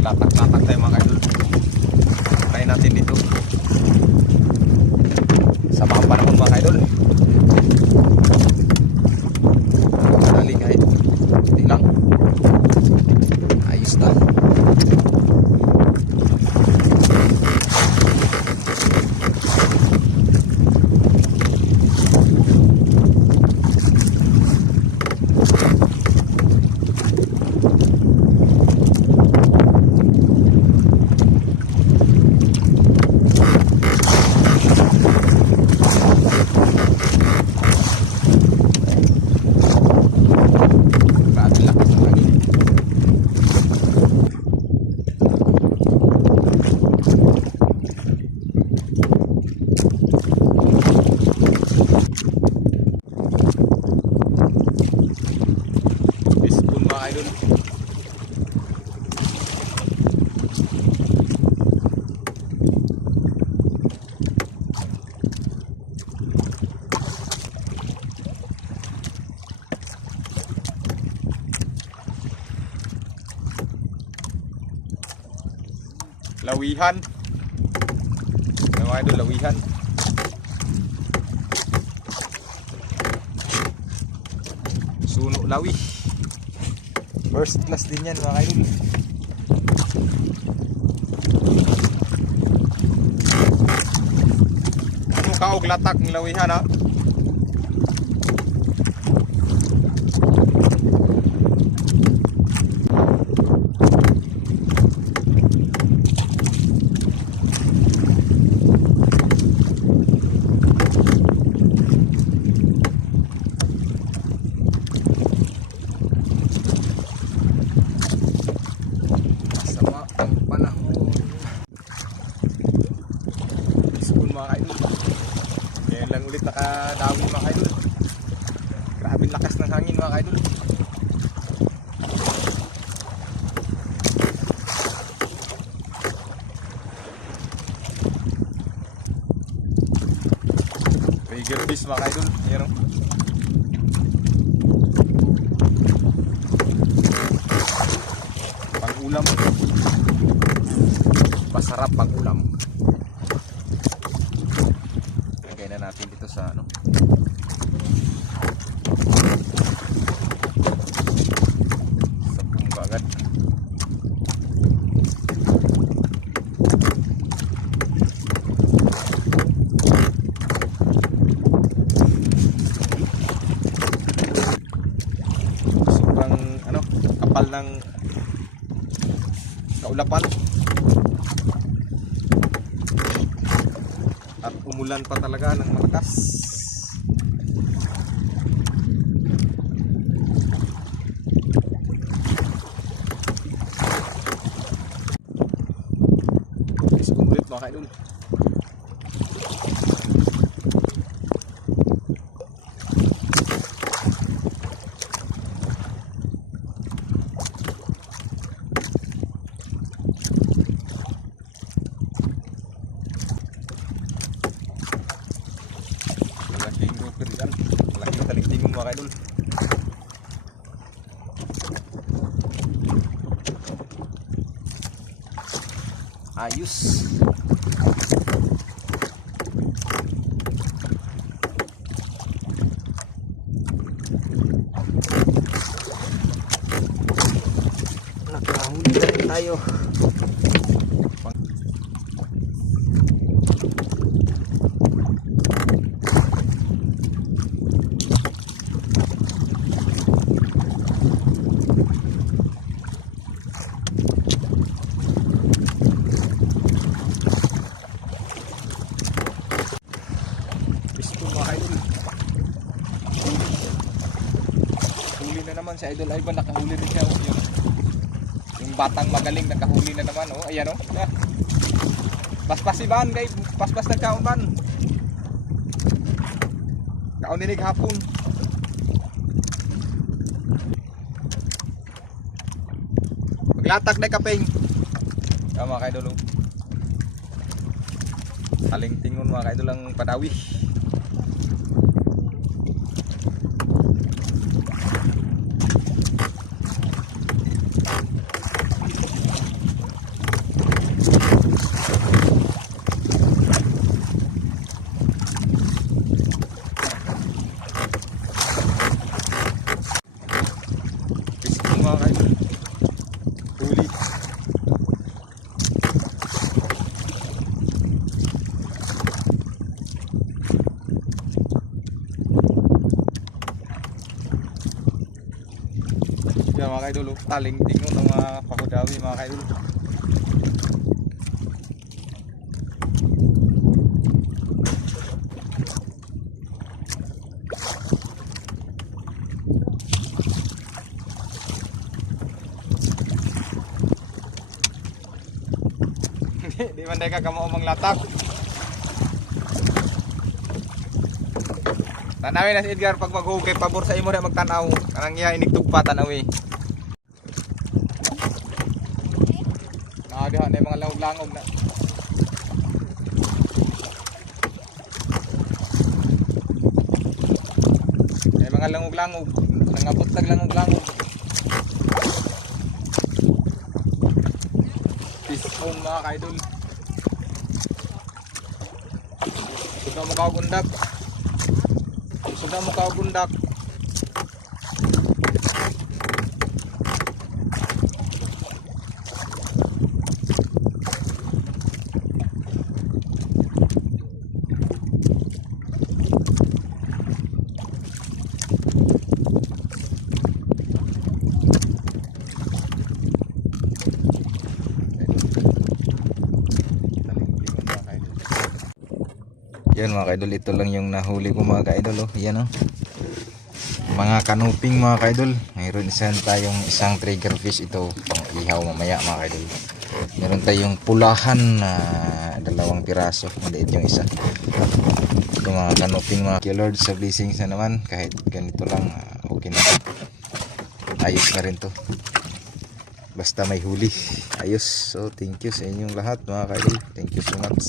Latak-latak tayo mga kaidol. Try natin dito sa mga panahon mga kaidol. Madali kahit hindi lang. Ayos na. Lawihan. Mga idol, lawihan. Suno lawi. First class din yan mga idol. Ano kaog latak ng lawihan ha? Ngayon lang ulit nakadawi mga kaidol. Grabe lakas ng hangin mga kaidol. Trigger fish mga kaidol. Ayan o. Pang ulam. Masarap pang ulam. Natin dito sa ano sa pumbagat. Sobrang ano kapal ng kaulapan at umulan pa talaga ng malakas. Is ulit mga kaidol. Malaking talingtingon mga kaidol. Ayos. Nakahuli na rin tayo. Huli na naman si Idol Ivan, nakahuli rin siya. Yung batang magaling nakahuli na naman. Oh, ayan oh. Paspas si Ban, guys. Paspas na kaon Ban. Kaon ninig hapon. Maglatak na kapeng. Tama mga Idol. Talingtingon mga Idol ang padawi. kaidol. Taling tingno ng mga pakudawi mga kaidol. Di man ka kamo manglatak. Tanawin na si Edgar pag maghugay pabor sa imo na magtanaw. Kanang iya inigtugpa tanawi. Diha na yung mga langog-langog na. May mga langog-langog. Nangabot tag langog-langog. Pispon mga kaidol. Sudah mo kagundak. Sudah mo kagundak. Yan mga kaidol, ito lang yung nahuli ko mga kaidol. Oh. Yan oh. Mga kanuping mga kaidol. Mayroon tayong isang trigger fish ito. Pang ihaw mamaya mga kaidol. Meron tayong pulahan na 2 piraso. Maliit yung isa. Ito mga kanuping mga Lord sa blessings na naman. Kahit ganito lang okay na. Ayos na rin to. Basta may huli. Ayos. So thank you sa inyong lahat mga kaidol. Thank you so much.